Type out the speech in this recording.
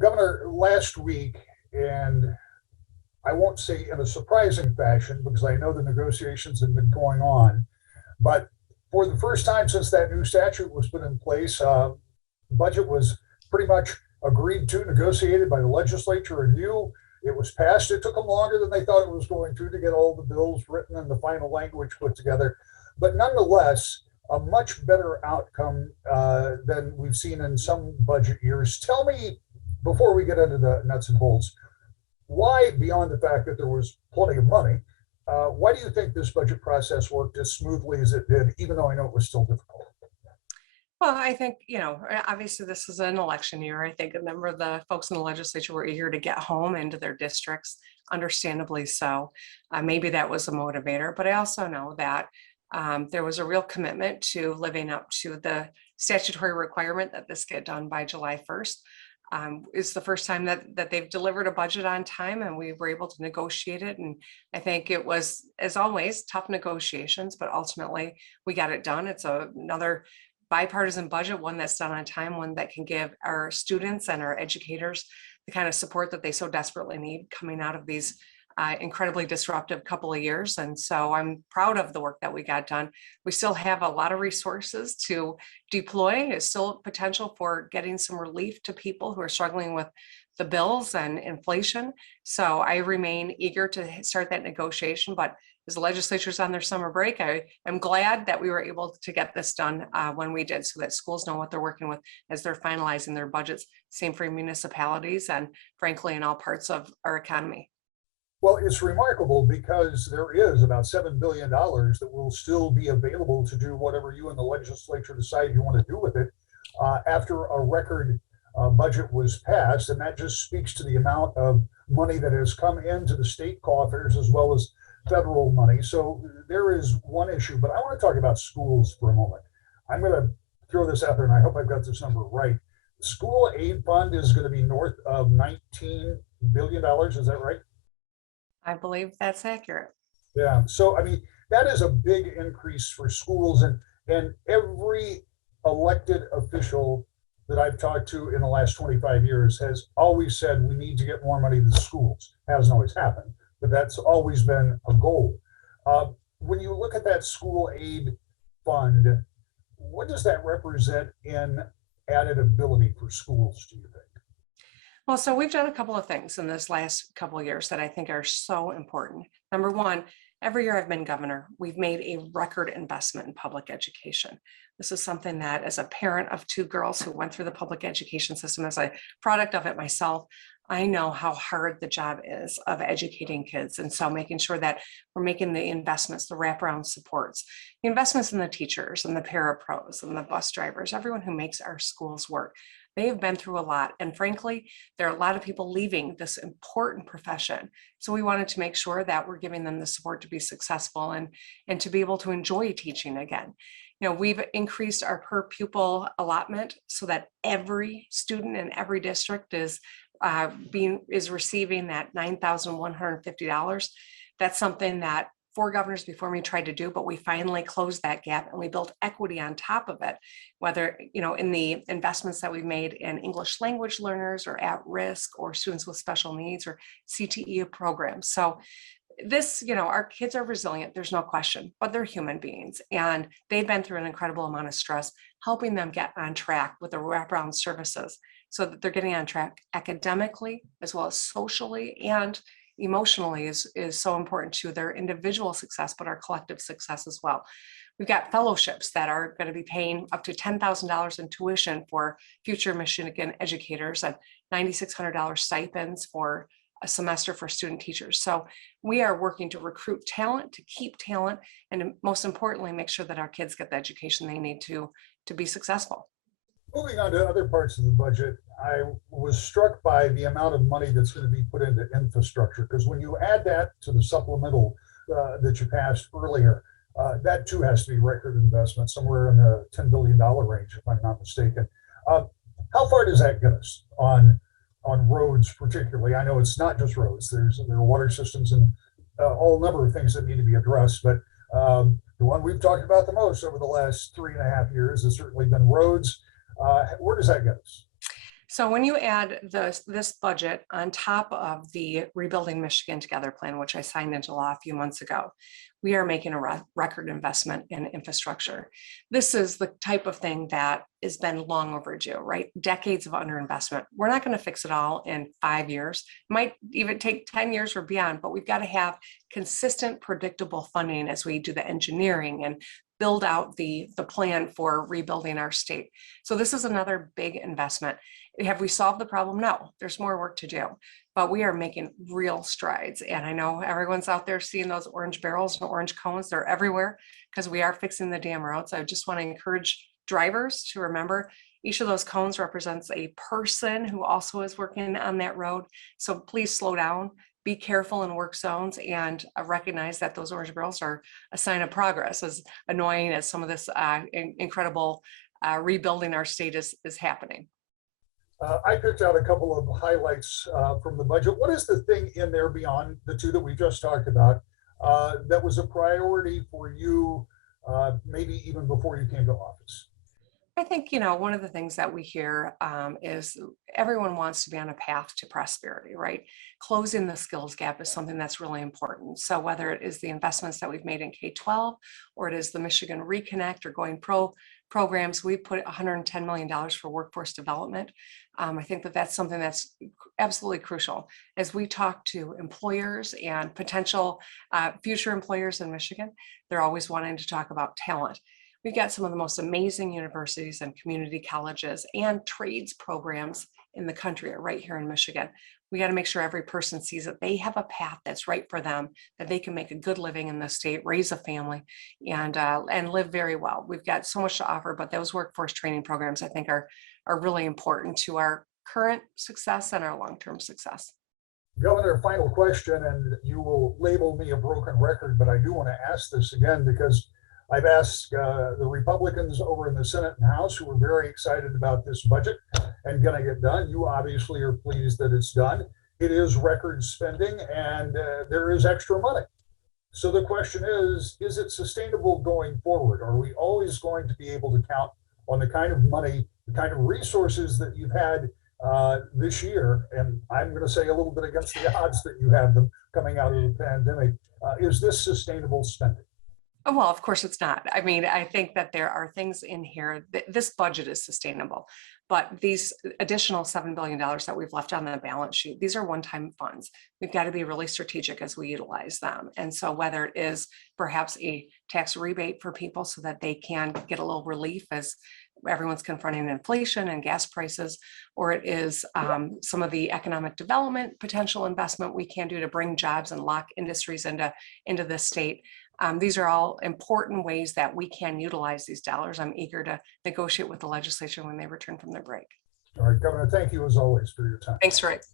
Governor, last week, and I won't say in a surprising fashion because I know the negotiations have been going on, but for the first time since that new statute was put in place, budget was pretty much agreed to, negotiated by the legislature and you. It was passed. It took them longer than they thought it was going to get all the bills written and the final language put together. But nonetheless, a much better outcome than we've seen in some budget years. Tell me, before we get into the nuts and bolts, why, beyond the fact that there was plenty of money, why do you think this budget process worked as smoothly as it did, even though I know it was still difficult? Well, I think, obviously this is an election year. I think a number of the folks in the legislature were eager to get home into their districts, understandably so. Maybe that was a motivator, but I also know that there was a real commitment to living up to the statutory requirement that this get done by July 1st. It's the first time that they've delivered a budget on time and we were able to negotiate it. And I think it was, as always, tough negotiations, but ultimately we got it done. It's another bipartisan budget, one that's done on time, one that can give our students and our educators the kind of support that they so desperately need coming out of these incredibly disruptive couple of years. And so I'm proud of the work that we got done. We still have a lot of resources to deploy. There's still potential for getting some relief to people who are struggling with the bills and inflation. So I remain eager to start that negotiation, but as the legislature's on their summer break, I am glad that we were able to get this done when we did, so that schools know what they're working with as they're finalizing their budgets. Same for municipalities and frankly, in all parts of our economy. Well, it's remarkable because there is about $7 billion that will still be available to do whatever you and the legislature decide you want to do with it after a record budget was passed. And that just speaks to the amount of money that has come into the state coffers as well as federal money. So there is one issue, but I want to talk about schools for a moment. I'm going to throw this out there, and I hope I've got this number right. The school aid fund is going to be north of $19 billion. Is that right? I believe that's accurate. Yeah. So, I mean, that is a big increase for schools, and every elected official that I've talked to in the last 25 years has always said we need to get more money to the schools. Hasn't always happened, but that's always been a goal. When you look at that school aid fund, what does that represent in added ability for schools, do you think? Well, so we've done a couple of things in this last couple of years that I think are so important. Number one, every year I've been governor, we've made a record investment in public education. This is something that, as a parent of two girls who went through the public education system, as a product of it myself, I know how hard the job is of educating kids. And so making sure that we're making the investments, the wraparound supports, the investments in the teachers and the parapros and the bus drivers, everyone who makes our schools work. They have been through a lot. And frankly, there are a lot of people leaving this important profession. So we wanted to make sure that we're giving them the support to be successful and to be able to enjoy teaching again. We've increased our per pupil allotment so that every student in every district is receiving that $9,150. That's something that 4 governors before me tried to do, but we finally closed that gap and we built equity on top of it, whether, in the investments that we've made in English language learners or at risk or students with special needs or CTE programs. So this, our kids are resilient, there's no question, but they're human beings and they've been through an incredible amount of stress, helping them get on track with the wraparound services so that they're getting on track academically as well as socially and emotionally is so important to their individual success, but our collective success as well. We've got fellowships that are going to be paying up to $10,000 in tuition for future Michigan educators and $9,600 stipends for a semester for student teachers. So we are working to recruit talent, to keep talent, and most importantly, make sure that our kids get the education they need to be successful. Moving on to other parts of the budget, I was struck by the amount of money that's going to be put into infrastructure, because when you add that to the supplemental that you passed earlier, that too has to be record investment, somewhere in the $10 billion range, if I'm not mistaken. How far does that get us on roads particularly? I know it's not just roads. There are water systems and all number of things that need to be addressed, but the one we've talked about the most over the last 3.5 years has certainly been roads. Where does that get us? So when you add this budget on top of the Rebuilding Michigan Together plan, which I signed into law a few months ago, we are making a record investment in infrastructure. This is the type of thing that has been long overdue, right? Decades of underinvestment. We're not going to fix it all in 5 years. It might even take 10 years or beyond, but we've got to have consistent, predictable funding as we do the engineering and build out the plan for rebuilding our state. So this is another big investment. Have we solved the problem? No, there's more work to do, but we are making real strides. And I know everyone's out there seeing those orange barrels and orange cones. They're everywhere because we are fixing the damn roads. I just want to encourage drivers to remember each of those cones represents a person who also is working on that road. So please slow down, be careful in work zones, and recognize that those orange barrels are a sign of progress, as annoying as some of this incredible rebuilding our state is happening. I picked out a couple of highlights from the budget. What is the thing in there beyond the two that we just talked about that was a priority for you, maybe even before you came to office? I think, one of the things that we hear is everyone wants to be on a path to prosperity, right? Closing the skills gap is something that's really important. So whether it is the investments that we've made in K-12 or it is the Michigan Reconnect or Going Pro programs, we put $110 million for workforce development. I think that that's something that's absolutely crucial. As we talk to employers and potential future employers in Michigan, they're always wanting to talk about talent. We've got some of the most amazing universities and community colleges and trades programs in the country are right here in Michigan. We got to make sure every person sees that they have a path that's right for them, that they can make a good living in the state, raise a family, and live very well. We've got so much to offer, but those workforce training programs, I think, are really important to our current success and our long-term success. Governor, final question, and you will label me a broken record, but I do want to ask this again because I've asked the Republicans over in the Senate and House who are very excited about this budget and going to get done. You obviously are pleased that it's done. It is record spending and there is extra money. So the question is it sustainable going forward? Are we always going to be able to count on the kind of money, the kind of resources that you've had this year? And I'm going to say a little bit against the odds that you have them coming out of the pandemic. Is this sustainable spending? Oh, well, of course it's not. I mean, I think that there are things in here that this budget is sustainable, but these additional $7 billion that we've left on the balance sheet, these are one-time funds. We've got to be really strategic as we utilize them. And so whether it is perhaps a tax rebate for people so that they can get a little relief as everyone's confronting inflation and gas prices, or it is some of the economic development potential investment we can do to bring jobs and lock industries into the state. These are all important ways that we can utilize these dollars. I'm eager to negotiate with the legislature when they return from their break. All right, Governor, thank you as always for your time. Thanks, Rick.